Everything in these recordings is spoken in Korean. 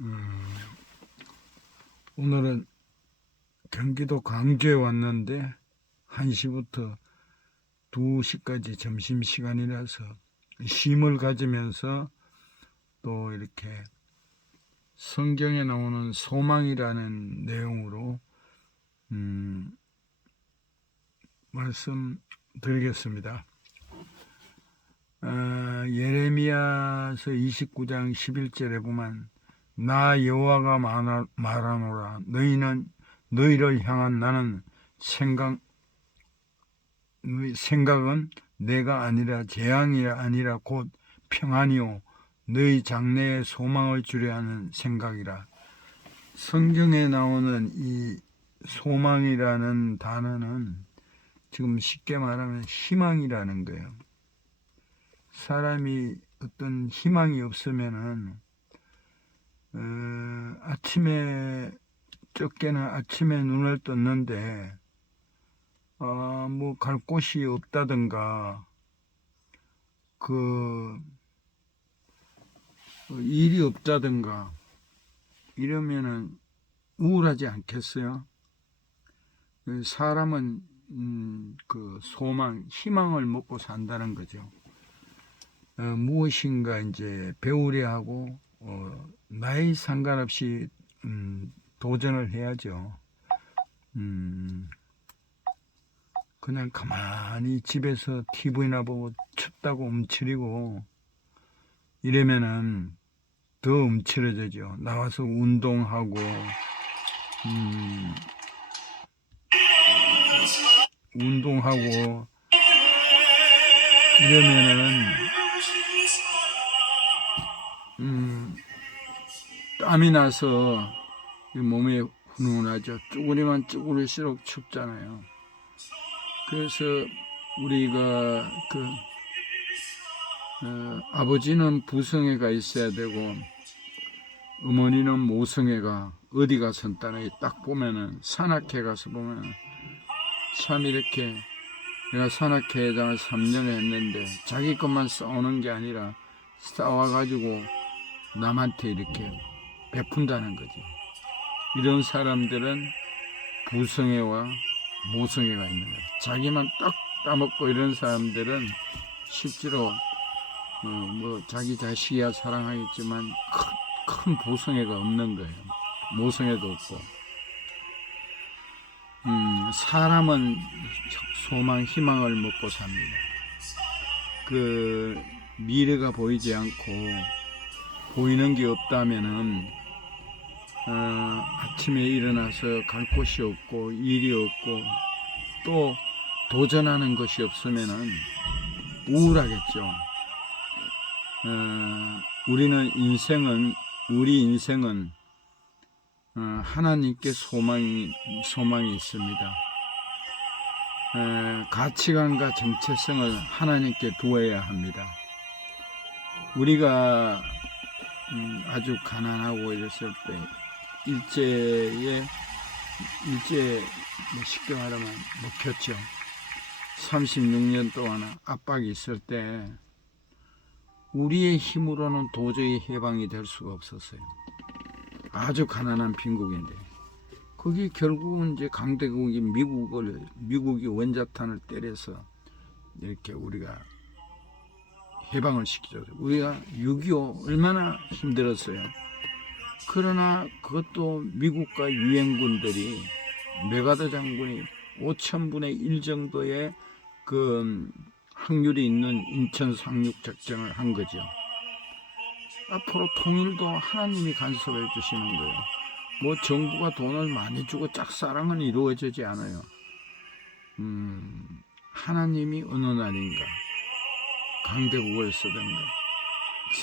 음, 오늘은 경기도 광주에 왔는데 1시부터 2시까지 점심시간이라서 쉼을 가지면서 또 이렇게 성경에 나오는 소망이라는 내용으로 말씀드리겠습니다. 예레미야서 29장 11절에 보면 나 여호와가 말하노라 너희를 향한 나는 생각은 내가 아니라 재앙이 아니라 곧 평안이요 너희 장래에 소망을 주려 하는 생각이라. 성경에 나오는 이 소망이라는 단어는 지금 쉽게 말하면 희망이라는 거예요. 사람이 어떤 희망이 없으면은 아침에 눈을 떴는데 뭐 갈 곳이 없다든가 일이 없다든가 이러면은 우울하지 않겠어요? 사람은 희망을 먹고 산다는 거죠. 무엇인가 이제 배우려 하고 나이 상관없이 도전을 해야죠. 그냥 가만히 집에서 TV나 보고 춥다고 움츠리고 이러면은 더 움츠러져죠. 나와서 운동하고 이러면은 땀이 나서 몸이 훈훈하죠. 쭈그리면 쭈그릴수록 춥잖아요. 그래서 우리가 아버지는 부성애가 있어야 되고 어머니는 모성애가 어디 가선다네. 딱 보면은 산악회 가서 보면 참 이렇게 내가 산악회 회장을 3년을 했는데 자기 것만 싸우는 게 아니라 싸워가지고 남한테 이렇게 베푼다는 거지. 이런 사람들은 부성애와 모성애가 있는 거야. 자기만 딱 따먹고 이런 사람들은 실제로 뭐 자기 자식이야 사랑하겠지만 큰 부성애가 없는 거예요. 모성애도 없고. 사람은 소망, 희망을 먹고 삽니다. 미래가 보이지 않고 보이는 게 없다면은 아침에 일어나서 갈 곳이 없고 일이 없고 또 도전하는 것이 없으면은 우울하겠죠. 우리 인생은 하나님께 소망이 있습니다. 가치관과 정체성을 하나님께 두어야 합니다. 우리가 아주 가난하고 이랬을 때 일제 쉽게 말하면 먹혔죠. 36년 동안 압박이 있을 때 우리의 힘으로는 도저히 해방이 될 수가 없었어요. 아주 가난한 빈국인데 거기 결국은 이제 강대국이 미국이 원자탄을 때려서 이렇게 우리가 해방을 시키죠. 우리가 6.25 얼마나 힘들었어요. 그러나 그것도 미국과 유엔군들이 메가더 장군이 5,000분의 1 정도의 확률이 있는 인천 상륙 작전을 한 거죠. 앞으로 통일도 하나님이 간섭해 주시는 거예요. 뭐 정부가 돈을 많이 주고 짝사랑은 이루어지지 않아요. 하나님이 어느 날인가 강대국을 쓰든가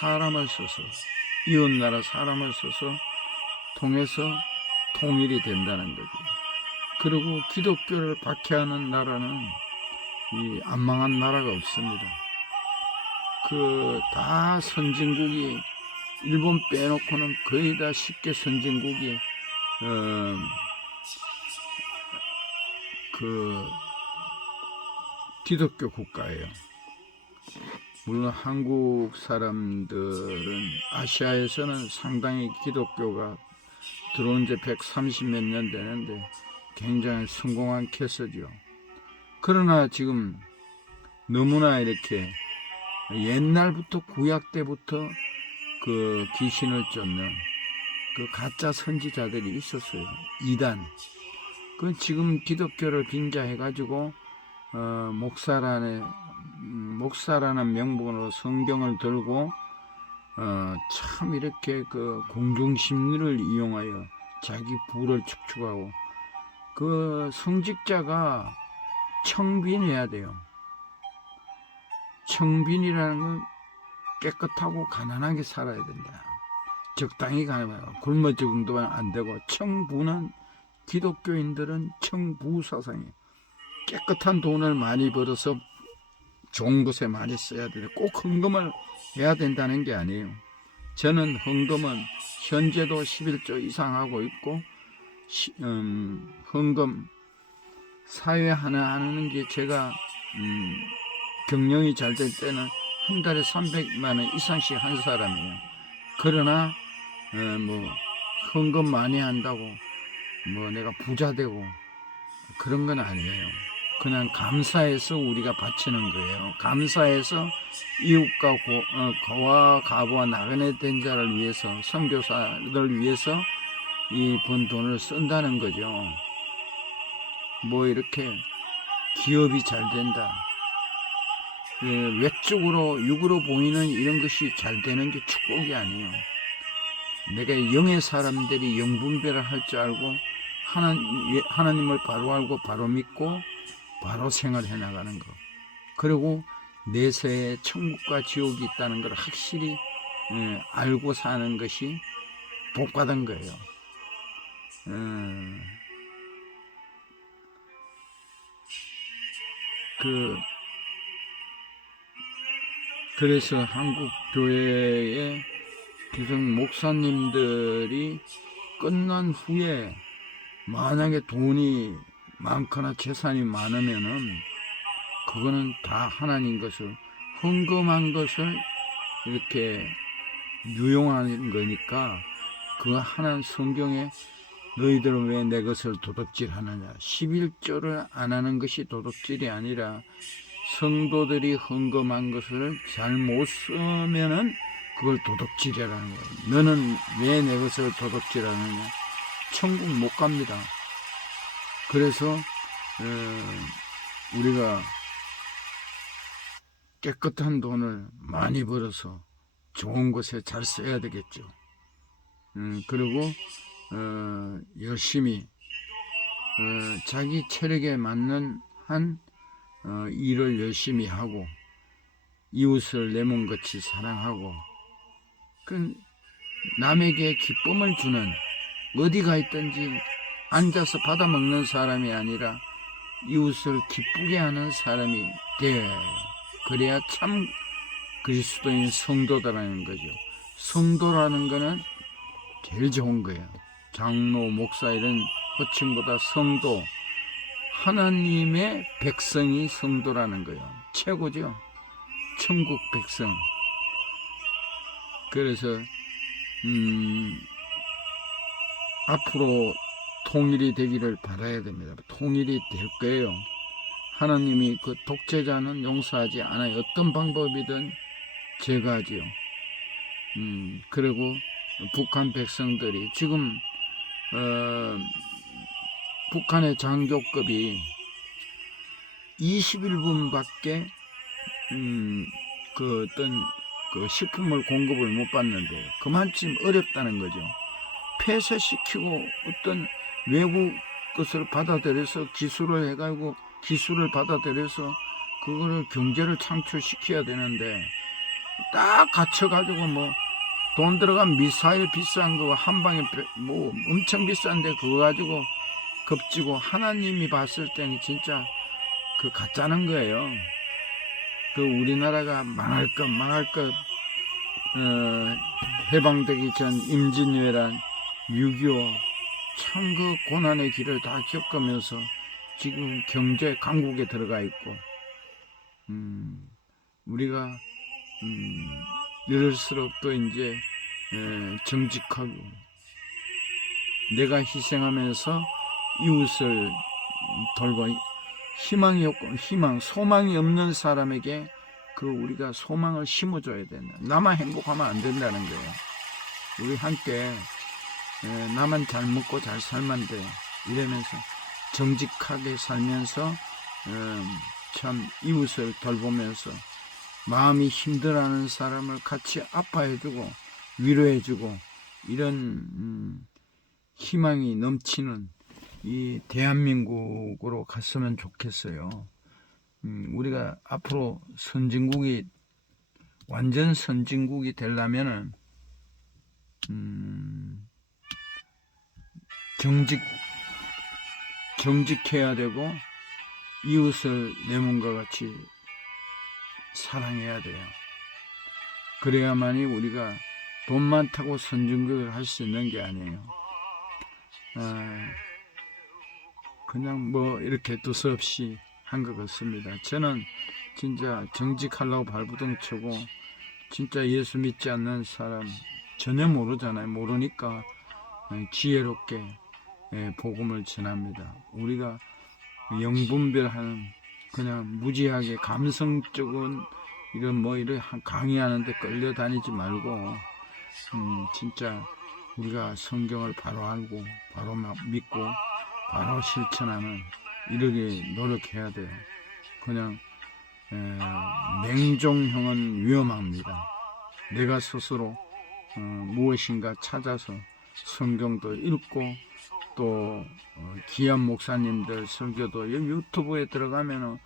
사람을 써서 이웃나라 사람을 써서 통해서 통일이 된다는 거죠. 그리고 기독교를 박해하는 나라는 이 안망한 나라가 없습니다. 다 선진국이 일본 빼놓고는 거의 다 쉽게 선진국이 기독교 국가예요. 물론 한국 사람들은 아시아에서는 상당히 기독교가 들어온 지 130 몇 년 되는데 굉장히 성공한 케이스죠. 그러나 지금 너무나 이렇게 옛날부터 구약 때부터 그 귀신을 쫓는 그 가짜 선지자들이 있었어요. 이단. 그 지금 기독교를 빙자해 가지고 목사라는 명분으로 성경을 들고 참 이렇게 그 공중심리를 이용하여 자기 부를 축축하고 그 성직자가 청빈해야 돼요. 청빈이라는 건 깨끗하고 가난하게 살아야 된다. 적당히 가난해요. 굶어 죽음도 안 되고 청부는 기독교인들은 청부 사상이에요. 깨끗한 돈을 많이 벌어서 좋은 곳에 많이 써야 되는데 꼭 헌금을 해야 된다는 게 아니에요. 저는 헌금은 현재도 11조 이상 하고 있고 헌금 사회 하나 하는 게 제가 경영이 잘 될 때는 한 달에 300만 원 이상씩 한 사람이에요. 그러나 뭐 헌금 많이 한다고 뭐 내가 부자 되고 그런 건 아니에요. 그냥 감사해서 우리가 바치는 거예요. 감사해서 이웃과 고와 가부와 나그네 된 자를 위해서, 선교사를 위해서 이 번 돈을 쓴다는 거죠. 뭐 이렇게 기업이 잘 된다, 외적으로 육으로 보이는 이런 것이 잘 되는 게 축복이 아니에요. 내가 영의 사람들이 영분별을 할 줄 알고 하나님을 바로 알고 바로 믿고 바로 생활해 나가는 거. 그리고 내세에 천국과 지옥이 있다는 걸 확실히 알고 사는 것이 복받은 거예요. 그래서 한국 교회의 기성 목사님들이 끝난 후에 만약에 돈이 많거나 재산이 많으면은 그거는 다 하나님 것을 헌금한 것을 이렇게 유용하는 거니까 그 하나는 성경에 너희들은 왜 내 것을 도둑질하느냐 11조를 안 하는 것이 도둑질이 아니라 성도들이 헌금한 것을 잘못 쓰면은 그걸 도둑질이라는 거예요. 너는 왜 내 것을 도둑질하느냐 천국 못 갑니다. 그래서 우리가 깨끗한 돈을 많이 벌어서 좋은 곳에 잘 써야 되겠죠. 그리고 열심히 자기 체력에 맞는 한 일을 열심히 하고 이웃을 내 몸같이 사랑하고 그 남에게 기쁨을 주는 어디가 있든지 앉아서 받아먹는 사람이 아니라 이웃을 기쁘게 하는 사람이 되어야 해요. 그래야 참 그리스도인 성도다라는 거죠. 성도라는 거는 제일 좋은 거예요. 장로, 목사 이런 호칭보다 성도, 하나님의 백성이 성도라는 거예요. 최고죠. 천국 백성. 그래서 앞으로 통일이 되기를 바라야 됩니다. 통일이 될 거예요. 하나님이 그 독재자는 용서하지 않아요. 어떤 방법이든 제거하지요. 그리고 북한 백성들이 지금 북한의 장교급이 21분밖에 그 어떤 그 식품을 공급을 못 받는데요. 그만큼 어렵다는 거죠. 폐쇄시키고 어떤 외국 것을 받아들여서 기술을 해가지고 기술을 받아들여서 그거를 경제를 창출시켜야 되는데 딱 갇혀가지고 뭐 돈 들어간 미사일 비싼 거 한 방에 뭐 엄청 비싼데 그거 가지고 겁지고 하나님이 봤을 때는 진짜 그 가짜는 거예요. 그 우리나라가 망할 것 해방되기 전 임진왜란 6.25 참 그 고난의 길을 다 겪으면서 지금 경제 강국에 들어가 있고 우리가 이럴수록 또 이제 정직하고 내가 희생하면서 이웃을 돌보 소망이 없는 사람에게 우리가 소망을 심어줘야 된다. 나만 행복하면 안 된다는 거예요. 우리 함께 나만 잘 먹고 잘 살면 돼 이러면서 정직하게 살면서 참 이웃을 돌보면서 마음이 힘들어하는 사람을 같이 아파해주고 위로해주고 이런 희망이 넘치는 이 대한민국으로 갔으면 좋겠어요. 우리가 앞으로 완전 선진국이 되려면은 정직해야 되고 이웃을 내 몸과 같이 사랑해야 돼요. 그래야만이 우리가 돈 많다고 선진국을 할 수 있는 게 아니에요. 그냥 뭐 이렇게 두서없이 한 것 같습니다. 저는 진짜 정직하려고 발부둥 치고 진짜 예수 믿지 않는 사람 전혀 모르잖아요. 모르니까 지혜롭게 복음을 전합니다. 우리가 영분별하는 그냥 무지하게 감성적인 이런 강의하는데 끌려다니지 말고 진짜 우리가 성경을 바로 알고 바로 믿고 바로 실천하는 이렇게 노력해야 돼요. 그냥 맹종형은 위험합니다. 내가 스스로 무엇인가 찾아서 성경도 읽고 또 귀한 목사님들 설교도 유튜브에 들어가면은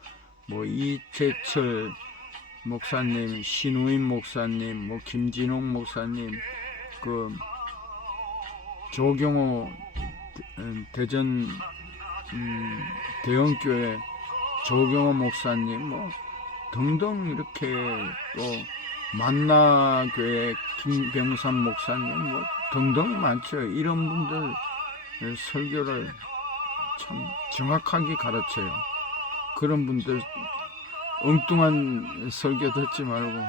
뭐 이재철 목사님, 신우임 목사님, 뭐 김진홍 목사님, 조경호 대전 대형교회 조경호 목사님 뭐 등등 이렇게 또 만나교회 김병삼 목사님 뭐 등등 많죠. 이런 분들 설교를 참 정확하게 가르쳐요. 그런 분들 엉뚱한 설교 듣지 말고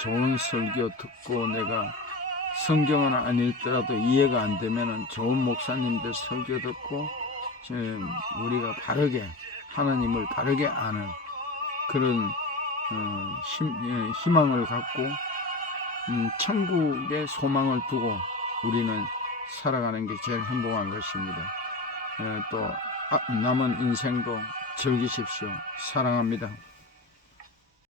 좋은 설교 듣고 내가 성경은 안 읽더라도 이해가 안 되면은 좋은 목사님들 설교 듣고 우리가 바르게 하나님을 바르게 아는 그런 희망을 갖고 천국의 소망을 두고 우리는 살아가는 게 제일 행복한 것입니다. 또 남은 인생도 즐기십시오. 사랑합니다.